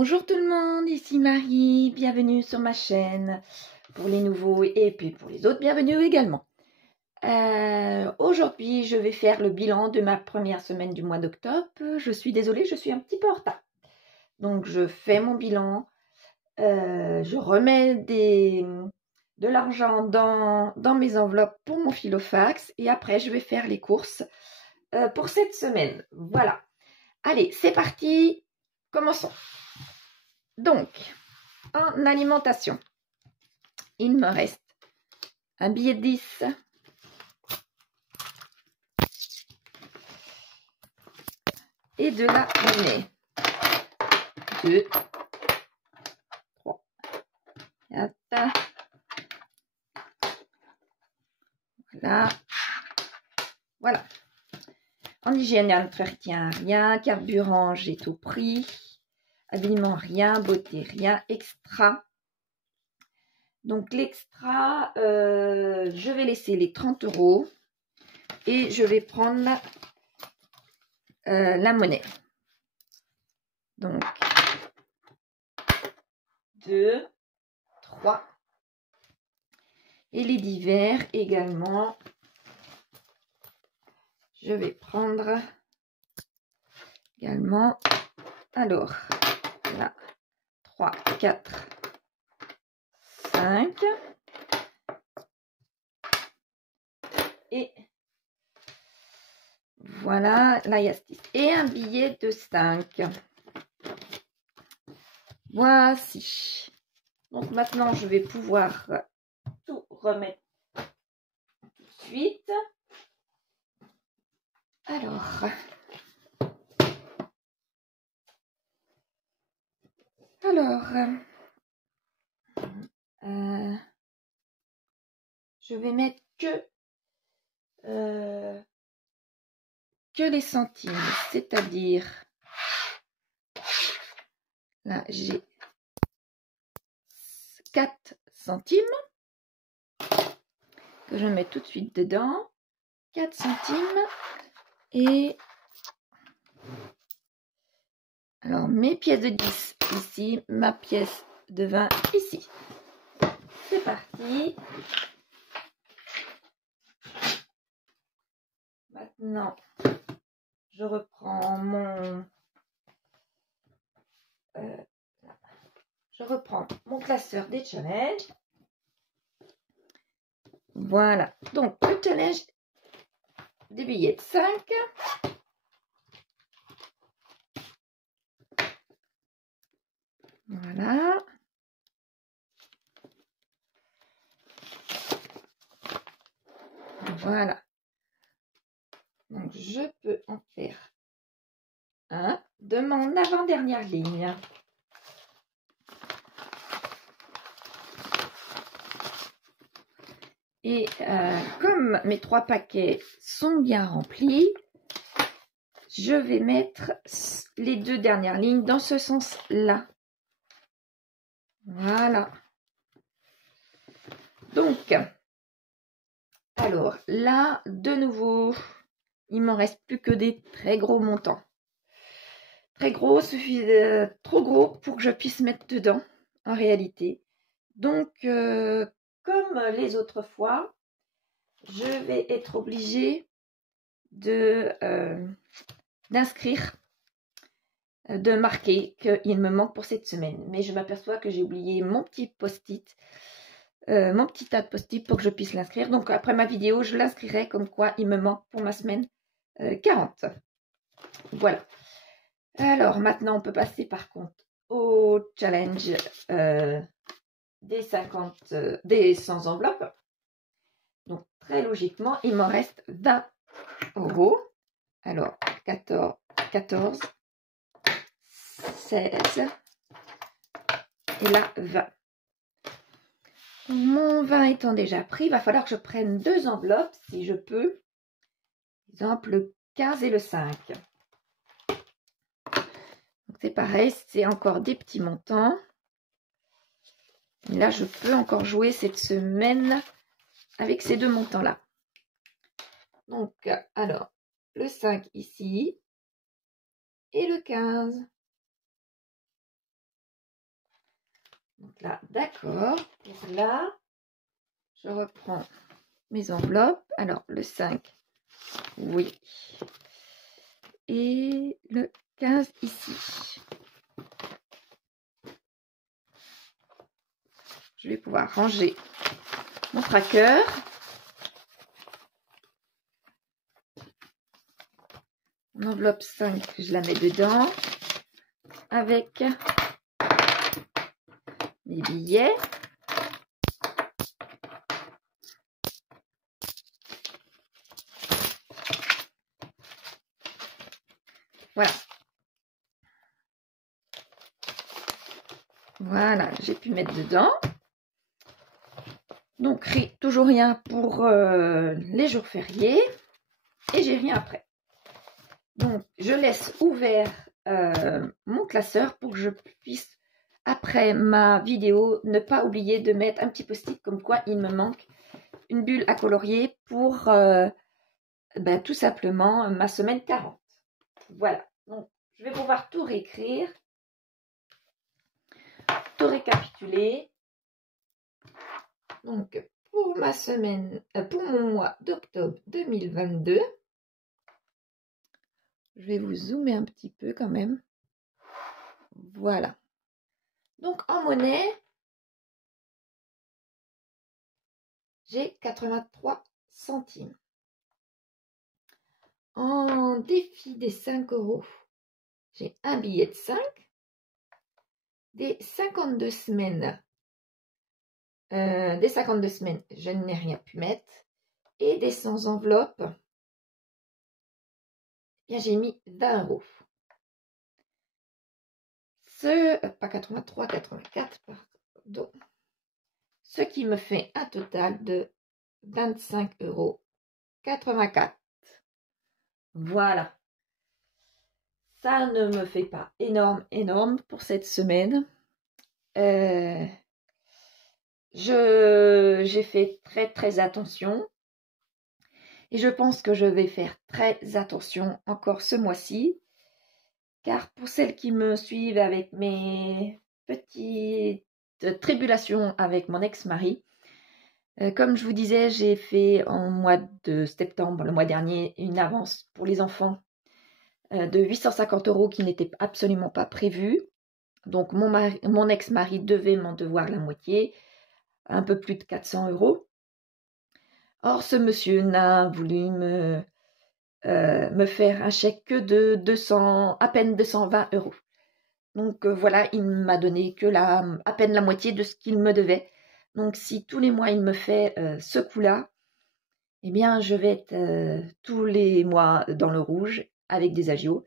Bonjour tout le monde, ici Marie, bienvenue sur ma chaîne pour les nouveaux et puis pour les autres, bienvenue également. Aujourd'hui, je vais faire le bilan de ma première semaine du mois d'octobre. Je suis désolée, je suis un petit peu en retard. Donc, je fais mon bilan, je remets de l'argent dans mes enveloppes pour mon filofax et après, je vais faire les courses pour cette semaine. Voilà. Allez, c'est parti, commençons. Donc, en alimentation, il me reste un billet de 10, et de la monnaie. 2, 3, 4, voilà. En hygiène, entretien, rien. Carburant, j'ai tout pris. Habillement, rien. Beauté, rien. Extra. Donc, l'extra, je vais laisser les 30 € et je vais prendre la monnaie. Donc, 2, 3. Et les divers également. Je vais prendre également, alors, là, 3, 4, 5. Et voilà, là, il y a 6. Et un billet de 5. Voici. Donc, maintenant, je vais pouvoir tout remettre tout de suite. Alors, je vais mettre que les centimes, c'est-à-dire, là, j'ai 4 centimes que je mets tout de suite dedans. 4 centimes et alors mes pièces de 10 ici, ma pièce de 20 ici. C'est parti. Maintenant, je reprends mon classeur des challenges. Voilà. Donc, le challenge des billets de 5. Voilà. Voilà. Donc, je peux en faire un de mon avant-dernière ligne. Et comme mes 3 paquets sont bien remplis, je vais mettre les 2 dernières lignes dans ce sens-là. Voilà. Donc, alors là, de nouveau, il m'en reste plus que des très gros montants. Très gros, suffit trop gros pour que je puisse mettre dedans, en réalité. Donc, comme les autres fois, je vais être obligée d'inscrire, de marquer qu'il me manque pour cette semaine. Mais je m'aperçois que j'ai oublié mon petit post-it, mon petit tas de post-it pour que je puisse l'inscrire. Donc, après ma vidéo, je l'inscrirai comme quoi il me manque pour ma semaine 40. Voilà. Alors, maintenant, on peut passer par contre au challenge des 100 enveloppes. Donc, très logiquement, il m'en reste 20 €. Alors, 14, 16 et là, 20. Mon 20 étant déjà pris, il va falloir que je prenne 2 enveloppes, si je peux. Par exemple, le 15 et le 5. C'est pareil, c'est encore des petits montants. Et là, je peux encore jouer cette semaine avec ces 2 montants-là. Donc, alors, le 5 ici et le 15. Donc là, d'accord. Pour là, je reprends mes enveloppes. Alors, le 5, oui. Et le 15 ici. Je vais pouvoir ranger mon tracker. Mon enveloppe 5, je la mets dedans avec mes billets. Voilà. Voilà, j'ai pu mettre dedans. Donc, toujours rien pour les jours fériés. Et j'ai rien après. Donc, je laisse ouvert mon classeur pour que je puisse, après ma vidéo, ne pas oublier de mettre un petit post-it comme quoi il me manque une bulle à colorier pour tout simplement ma semaine 40. Voilà. Donc, je vais pouvoir tout réécrire, tout récapituler. Donc, pour ma semaine, pour mon mois d'octobre 2022, je vais vous zoomer un petit peu quand même. Voilà. Donc, en monnaie, j'ai 83 centimes. En défi des 5 €, j'ai un billet de 5. Des 52 semaines, je n'ai rien pu mettre. Et des 100 enveloppes, bien j'ai mis 20 €. Pas 83, 84, pardon. Ce qui me fait un total de 25,84 €. Voilà. Ça ne me fait pas énorme pour cette semaine. J'ai fait très attention. Et je pense que je vais faire très attention encore ce mois-ci. Car pour celles qui me suivent avec mes petites tribulations avec mon ex-mari, comme je vous disais, j'ai fait en mois de septembre, le mois dernier, une avance pour les enfants de 850 € qui n'était absolument pas prévue. Donc mon ex-mari devait m'en devoir la moitié, un peu plus de 400 €. Or, ce monsieur n'a voulu me faire un chèque que de à peine 220 €. Donc voilà, il m'a donné que à peine la moitié de ce qu'il me devait. Donc si tous les mois il me fait ce coup-là, eh bien je vais être tous les mois dans le rouge avec des agios.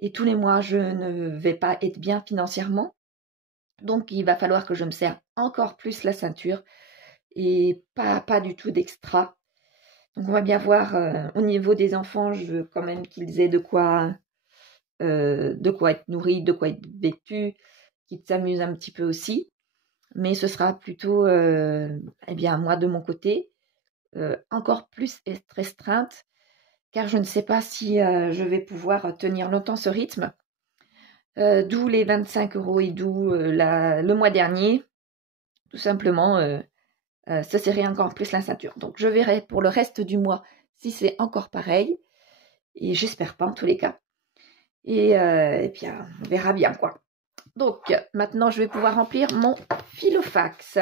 Et tous les mois je ne vais pas être bien financièrement. Donc il va falloir que je me serre encore plus la ceinture et pas du tout d'extra. Donc on va bien voir au niveau des enfants, je veux quand même qu'ils aient de quoi être nourris, de quoi être vêtus, qu'ils s'amusent un petit peu aussi. Mais ce sera plutôt moi de mon côté, encore plus restreinte, car je ne sais pas si je vais pouvoir tenir longtemps ce rythme. D'où les 25 € et d'où le mois dernier, tout simplement, se serrer encore plus la ceinture. Donc je verrai pour le reste du mois si c'est encore pareil, et j'espère pas en tous les cas. Et puis on verra bien quoi. Donc maintenant je vais pouvoir remplir mon filofax.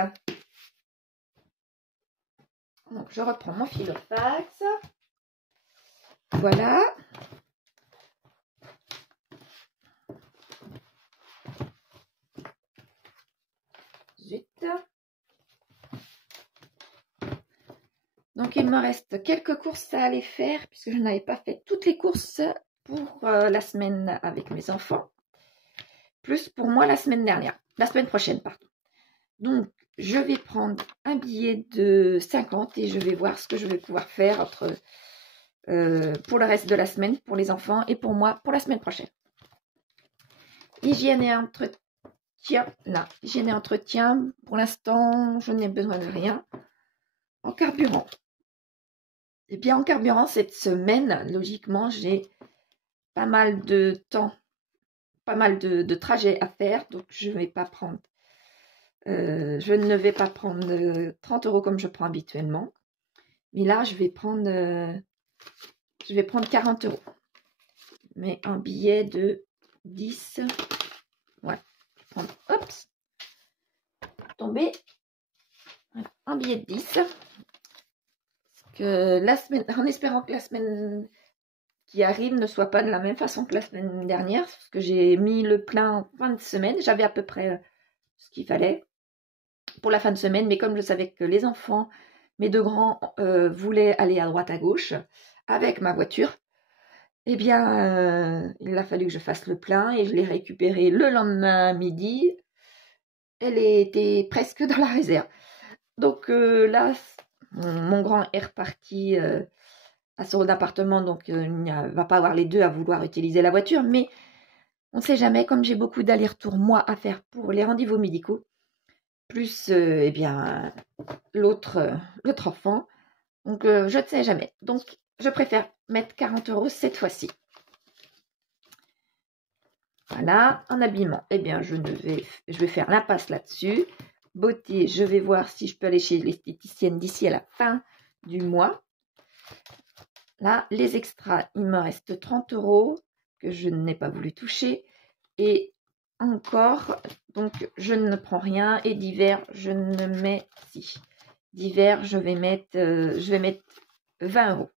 Donc je reprends mon filofax. Voilà. Zut. Donc il me reste quelques courses à aller faire puisque je n'avais pas fait toutes les courses pour la semaine avec mes enfants. Plus pour moi la semaine prochaine, pardon. Donc je vais prendre un billet de 50 et je vais voir ce que je vais pouvoir faire pour le reste de la semaine, pour les enfants et pour moi pour la semaine prochaine. Hygiène et entretien, là, hygiène et entretien, pour l'instant, je n'ai besoin de rien. En carburant. Eh bien, en carburant, cette semaine, logiquement, j'ai pas mal de temps, pas mal de trajets à faire, donc je ne vais pas prendre Je ne vais pas prendre 30 € comme je prends habituellement. Mais là, je vais prendre 40 €. Mais un billet de 10. Ouais. Hop. Tomber. Un billet de 10. Que la semaine, en espérant que la semaine qui arrive ne soit pas de la même façon que la semaine dernière. Parce que j'ai mis le plein en fin de semaine. J'avais à peu près ce qu'il fallait pour la fin de semaine. Mais comme je savais que les enfants, mes deux grands, voulaient aller à droite à gauche avec ma voiture, eh bien, il a fallu que je fasse le plein et je l'ai récupéré le lendemain midi. Elle était presque dans la réserve. Donc là, mon grand est reparti à son appartement, donc il ne va pas avoir les deux à vouloir utiliser la voiture, mais on ne sait jamais, comme j'ai beaucoup d'allers-retours, moi, à faire pour les rendez-vous médicaux, plus eh bien l'autre enfant, donc je ne sais jamais. Donc je préfère mettre 40 € cette fois-ci. Voilà, en habillement, eh bien je vais faire l'impasse là-dessus. Beauté, je vais voir si je peux aller chez l'esthéticienne d'ici à la fin du mois. Là, les extras, il me reste 30 € que je n'ai pas voulu toucher. Et encore, donc je ne prends rien. Et d'hiver, je ne mets si. D'hiver, je vais mettre 20 €.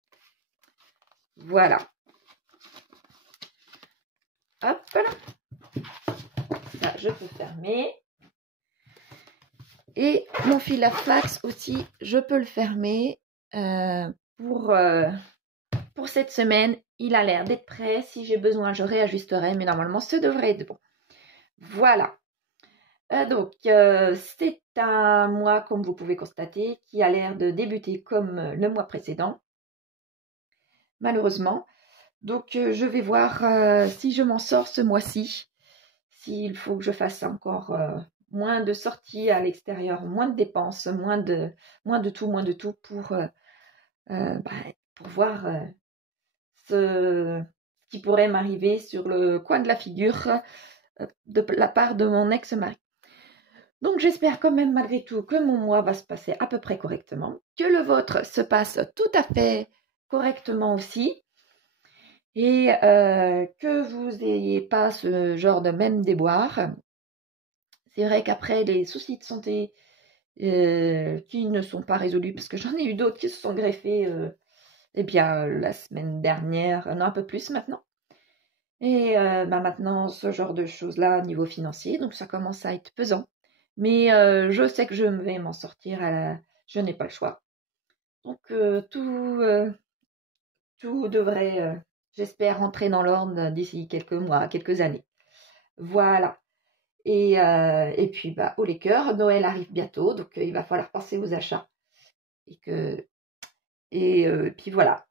Voilà. Hop là. Ça, je peux fermer. Et mon fil à fax aussi, je peux le fermer pour cette semaine. Il a l'air d'être prêt. Si j'ai besoin, je réajusterai. Mais normalement, ça devrait être bon. Voilà. Donc, c'est un mois, comme vous pouvez constater, qui a l'air de débuter comme le mois précédent. Malheureusement. Donc, je vais voir si je m'en sors ce mois-ci. S'il faut que je fasse encore moins de sorties à l'extérieur, moins de dépenses, moins de tout pour voir ce qui pourrait m'arriver sur le coin de la figure de la part de mon ex-mari. Donc j'espère quand même malgré tout que mon mois va se passer à peu près correctement, que le vôtre se passe tout à fait correctement aussi, et que vous n'ayez pas ce genre de même déboire. C'est vrai qu'après les soucis de santé qui ne sont pas résolus, parce que j'en ai eu d'autres qui se sont greffés eh bien la semaine dernière, non un peu plus maintenant. Et maintenant ce genre de choses-là au niveau financier, donc ça commence à être pesant. Mais je sais que je vais m'en sortir, je n'ai pas le choix. Donc tout devrait, j'espère, rentrer dans l'ordre d'ici quelques mois, quelques années. Voilà. Et puis, haut les cœurs, Noël arrive bientôt, donc il va falloir penser aux achats. Et puis voilà.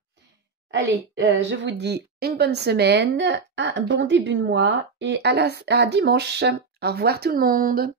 Allez, je vous dis une bonne semaine, un bon début de mois et à dimanche. Au revoir tout le monde.